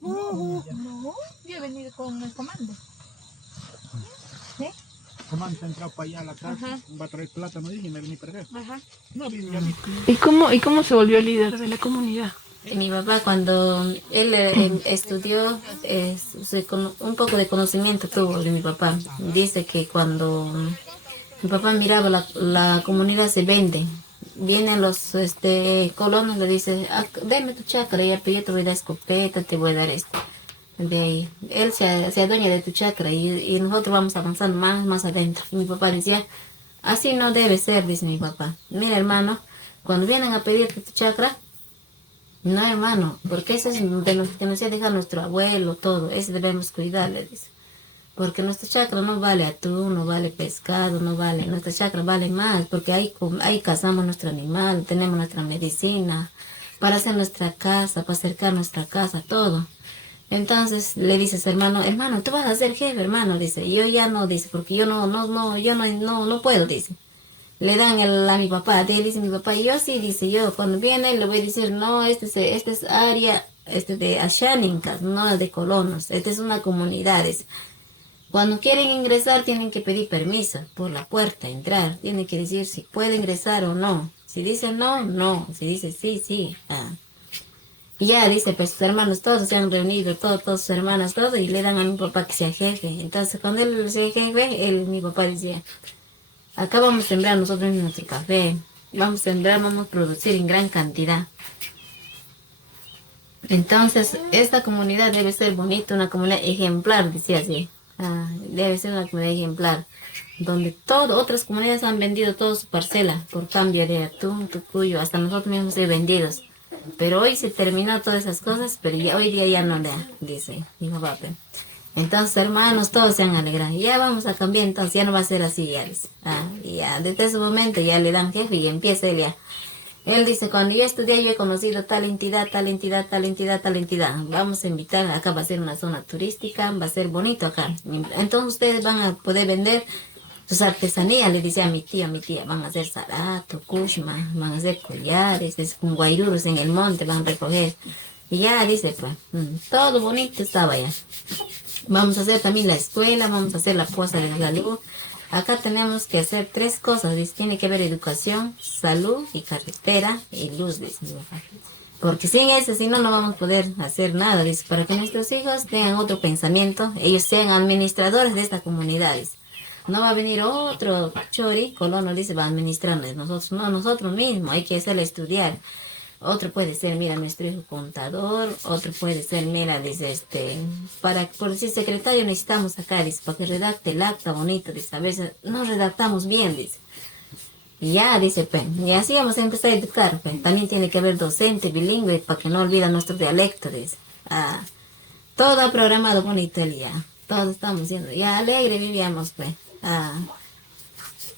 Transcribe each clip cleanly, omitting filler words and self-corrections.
No, yo he venido con el comando. ¿Sí? Comando entrado para allá a la casa, va a traer plátano y me vení para acá. Ajá. No, vine a mí. ¿Y cómo se volvió líder de la comunidad? Mi papá cuando él estudió, un poco de conocimiento tuvo de mi papá. Dice que cuando mi papá miraba la comunidad se vende, vienen los colonos, le dicen, "Ah, dame tu chacra, ya, pero yo te voy a dar escopeta, te voy a dar esto". De ahí, él se adueña de tu chacra y nosotros vamos avanzando más adentro. Y mi papá decía, así no debe ser, dice mi papá. Mira, hermano, cuando vienen a pedirte tu chacra, no, hermano, porque eso es de lo que nos ha dejado nuestro abuelo, todo, eso debemos cuidar, le dice. Porque nuestra chacra no vale atún, no vale pescado, no vale, nuestra chacra vale más, porque ahí cazamos nuestro animal, tenemos nuestra medicina, para hacer nuestra casa, para acercar nuestra casa, todo. Entonces le dices, hermano, tú vas a ser jefe, hermano, dice, yo ya no, dice, porque yo no puedo, dice. Le dan a mi papá, de él dice mi papá, y yo sí, dice yo, cuando viene le voy a decir, no, este es área de Ashánicas, no de colonos, esta es una comunidad. Cuando quieren ingresar tienen que pedir permiso por la puerta, entrar, tienen que decir si puede ingresar o no. Si dice no, no, si dice sí, sí. Ah. Y ya dice, pues sus hermanos todos se han reunido, todos sus hermanos, todos, y le dan a mi papá que sea jefe. Entonces cuando él sea jefe, mi papá decía, acá vamos a sembrar nosotros nuestro café, vamos a sembrar, vamos a producir en gran cantidad. Entonces, esta comunidad debe ser bonita, una comunidad ejemplar, decía así. Debe ser una comunidad ejemplar, donde otras comunidades han vendido toda su parcela por cambio de atún, tucuyo, hasta nosotros mismos hemos vendidos. Pero hoy se terminó todas esas cosas, pero ya, hoy día ya no le dice mi papá. Entonces, hermanos, todos se han alegrado. Ya vamos a cambiar, entonces ya no va a ser así, ya dice. Y ya desde ese momento ya le dan jefe y empieza él ya. Él dice, cuando yo estudié, yo he conocido tal entidad, tal entidad, tal entidad, tal entidad. Vamos a invitar, acá va a ser una zona turística, va a ser bonito acá. Entonces ustedes van a poder vender sus artesanías, le dice a mi tía, van a hacer zarato, kushma, van a hacer collares, con guairurus en el monte, van a recoger. Y ya dice, pues, todo bonito estaba ya. Vamos a hacer también la escuela, vamos a hacer la poza de la luz. Acá tenemos que hacer 3 cosas, dice, tiene que haber educación, salud y carretera y luz, dice mi papá. Porque sin eso, si no, no vamos a poder hacer nada, dice, para que nuestros hijos tengan otro pensamiento, ellos sean administradores de esta comunidad, dice. No va a venir otro chori, colono, dice, va a administrarnos, nosotros no, nosotros mismos, hay que hacerle estudiar. Otro puede ser, mira, nuestro hijo contador, otro puede ser, mira, dice, por decir secretario necesitamos acá, dice, para que redacte el acta bonito, dice, a veces no redactamos bien, dice. Y ya, dice, pues, y así vamos a empezar a educar, pues, también tiene que haber docente bilingüe para que no olviden nuestro dialecto, dice. Todo ha programado bonito el día, todos estamos siendo, ya alegre vivíamos, pues.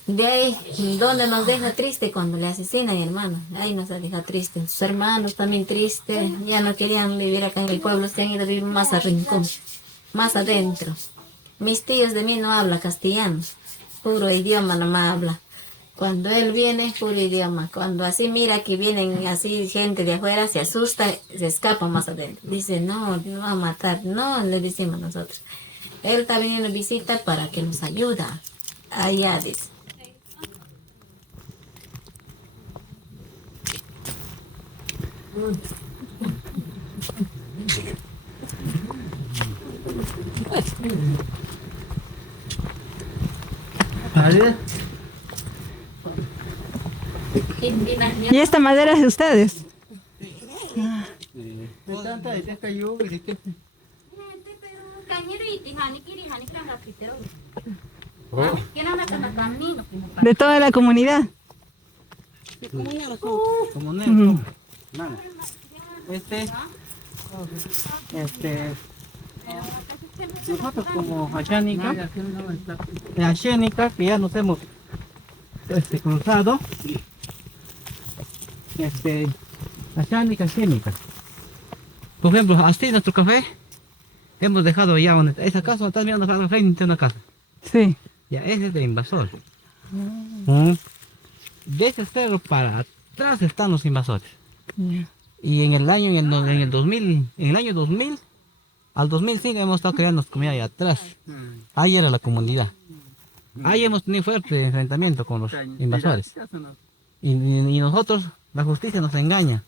De ahí, donde nos deja triste cuando le asesinan, hermano. Ahí nos deja triste. Sus hermanos también tristes. Ya no querían vivir acá en el pueblo, se han ido a vivir más a rincón, más adentro. Mis tíos de mí no hablan castellano. Puro idioma nomás habla. Cuando él viene, puro idioma. Cuando así mira que vienen así gente de afuera, se asusta, se escapa más adentro. Dice, no va a matar. No, le decimos nosotros. Él está viniendo a visita para que nos ayuda. Allá, dice. ¿Y esta madera es de ustedes? ¿De toda la comunidad? Nosotros como Ashánica, que ya nos hemos cruzado, Ashánica. Por ejemplo, así nuestro café, hemos dejado ya esa casa, también nos ha frente a una casa. Sí. Ya, ese es de invasor. de ese cerro para atrás están los invasores. Ya. Y en el año, en el 2000, en el año 2000 al 2005 hemos estado creando comunidad allá atrás. Ahí era la comunidad. Ahí hemos tenido fuerte enfrentamiento con los invasores. Y nosotros, la justicia nos engaña.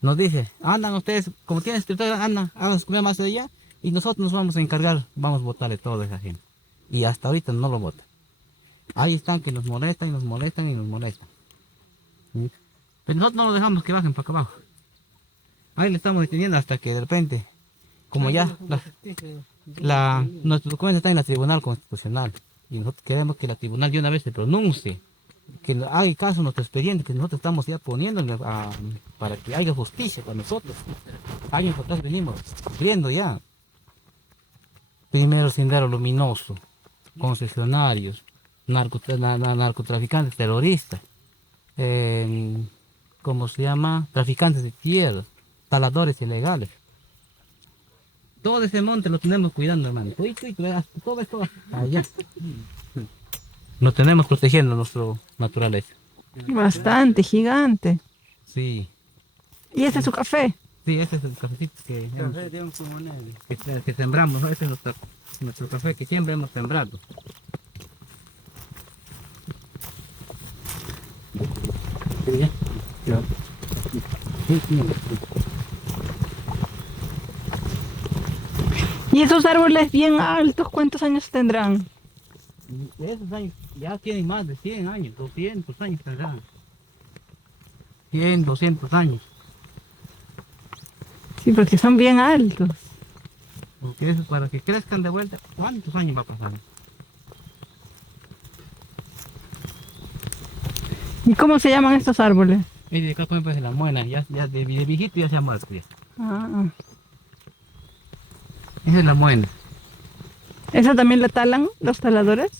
Nos dice, andan ustedes, como tienen escritorio, andan, hagan su comunidad más allá. Y nosotros nos vamos a encargar, vamos a votarle toda esa gente. Y hasta ahorita no lo votan. Ahí están que nos molestan y nos molestan y nos molestan. ¿Sí? Pero nosotros no lo dejamos que bajen para acá abajo. Ahí le estamos deteniendo hasta que de repente, como ya nuestro documento está en la Tribunal Constitucional y nosotros queremos que la Tribunal de una vez se pronuncie, que haga caso a nuestro expediente que nosotros estamos ya poniendo para que haya justicia para nosotros. Años atrás venimos viendo ya. Primero Sendero Luminoso, concesionarios, narcotraficantes, terroristas, ¿cómo se llama? Traficantes de tierra, taladores ilegales. Todo ese monte lo tenemos cuidando, hermano. Todo esto allá. Lo tenemos protegiendo nuestra naturaleza. Bastante, gigante. Sí. ¿Y ese es su café? Sí, ese es el cafecito que sembramos, ¿no? Ese es nuestro café que siempre hemos sembrado. ¿Y esos árboles bien altos, cuántos años tendrán? Esos años ya tienen más de 100 años, 200 años tendrán. 100, 200 años. Sí, porque son bien altos. Porque eso para que crezcan de vuelta, ¿cuántos años va a pasar? ¿Y cómo se llaman estos árboles? Y de acá por ejemplo es la muela, ya de viejito ya se ha muerto ya. Ah, Esa es la muela. ¿esa también la talan los taladores?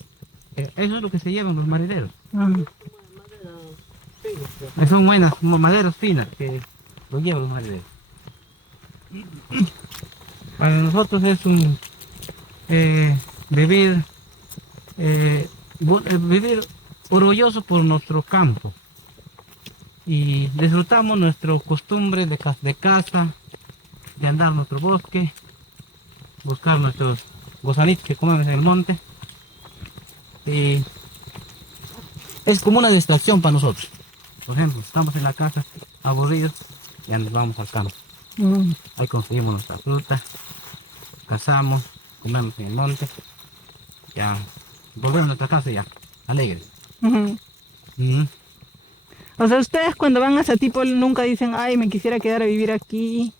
Eso es lo que se llevan los marineros. Ah. Son buenas, maderas finas que lo llevan los marineros. Para nosotros es un vivir orgulloso por nuestro campo y disfrutamos nuestra costumbre de caza, de andar en nuestro bosque, buscar nuestros gusanitos que comemos en el monte y es como una distracción para nosotros. Por ejemplo, estamos en la casa aburridos y nos vamos al campo. Ahí conseguimos nuestra fruta, cazamos, comemos en el monte, ya volvemos a nuestra casa ya, alegres. Ujú. O sea, ustedes cuando van a ese tipo nunca dicen, ay, me quisiera quedar a vivir aquí.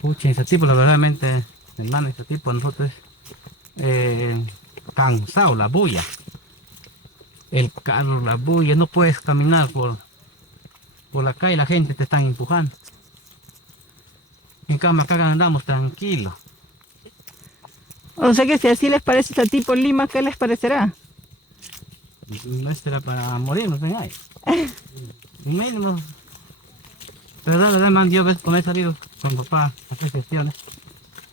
Pucha, ese tipo, la verdaderamente, hermano, ese tipo, nosotros cansado, la bulla. El carro, la bulla, no puedes caminar por la calle, la gente te están empujando. En cambio acá andamos tranquilos. O sea que si así les parece ese tipo en Lima, ¿qué les parecerá? No será para morirnos en ahí. Mínimo. Pero la verdad, man, yo ves cuando he salido con papá a hacer gestiones,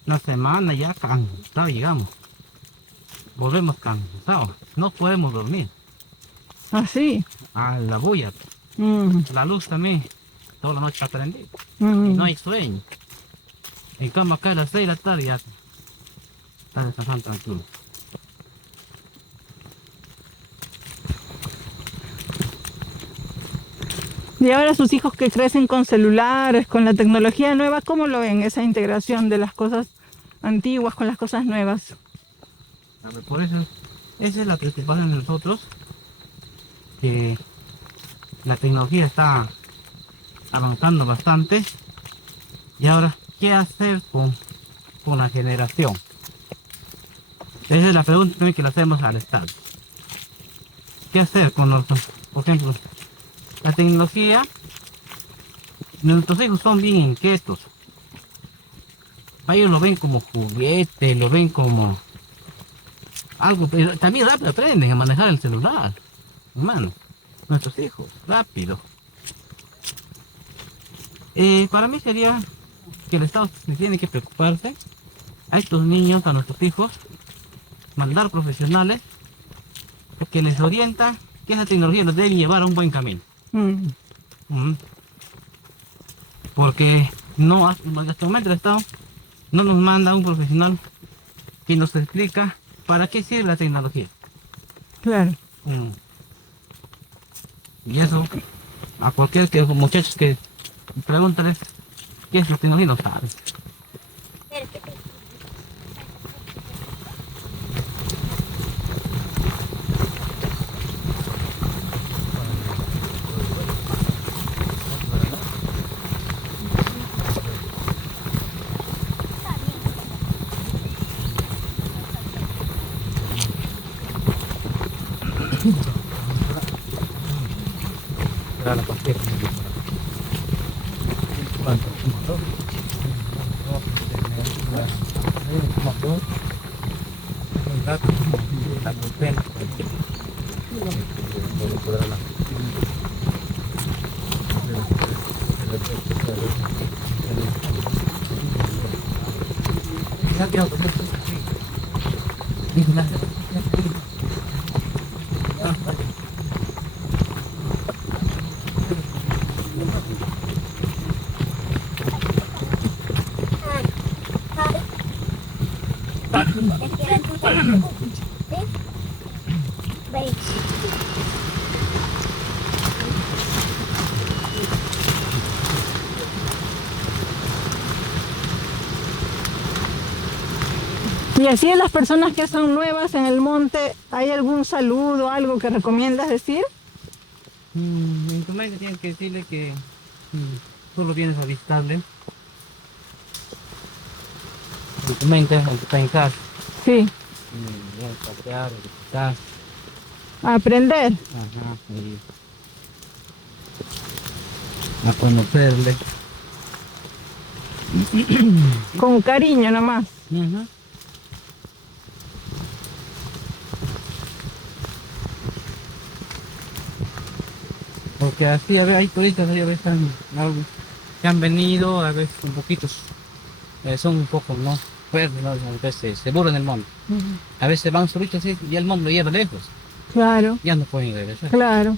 una semana ya cansados llegamos. Volvemos cansados, no podemos dormir. Ah, sí. A la bulla, Mm, la luz también, toda la noche está prendida. mm. Y no hay sueño. En cambio acá a las 6 de la tarde ya está descansando tranquilo. Y ahora sus hijos que crecen con celulares, con la tecnología nueva, ¿cómo lo ven esa integración de las cosas antiguas con las cosas nuevas? A ver, por eso, esa es la preocupación de nosotros, que la tecnología está avanzando bastante y ahora, ¿qué hacer con la generación? Esa es la pregunta también que le hacemos al Estado. ¿Qué hacer con nosotros? Por ejemplo, la tecnología, nuestros hijos son bien inquietos. Ellos lo ven como juguete, lo ven como algo, pero también rápido aprenden a manejar el celular, hermano, nuestros hijos, rápido. Para mí sería que el Estado tiene que preocuparse a estos niños, a nuestros hijos, mandar profesionales que les orientan que esa tecnología los debe llevar a un buen camino. Mm. Ujú. Porque no, hasta el momento el Estado no nos manda un profesional que nos explica para qué sirve la tecnología. Claro. Mm. Y eso, a cualquier muchachos que pregúntales qué es la tecnología, no saben. Era la pastilla. ¿Cuánto? La pena. Y así de las personas que son nuevas en el monte, ¿hay algún saludo, algo que recomiendas decir? En tu mente tienes que decirle que solo vienes a visitarle. En tu mente, en tu pensar. Sí, Vienes a pasear, a visitar. a aprender. Ajá. Y a conocerle. Con cariño nomás. Ujú. Porque así, a ver, hay turistas, a veces que han venido, a veces un poquito, son un poco, ¿no? Fuertes, ¿no? A veces se burlan del monte. A veces van solitos así y el monte lo lleva lejos, Claro, ya no pueden regresar. claro.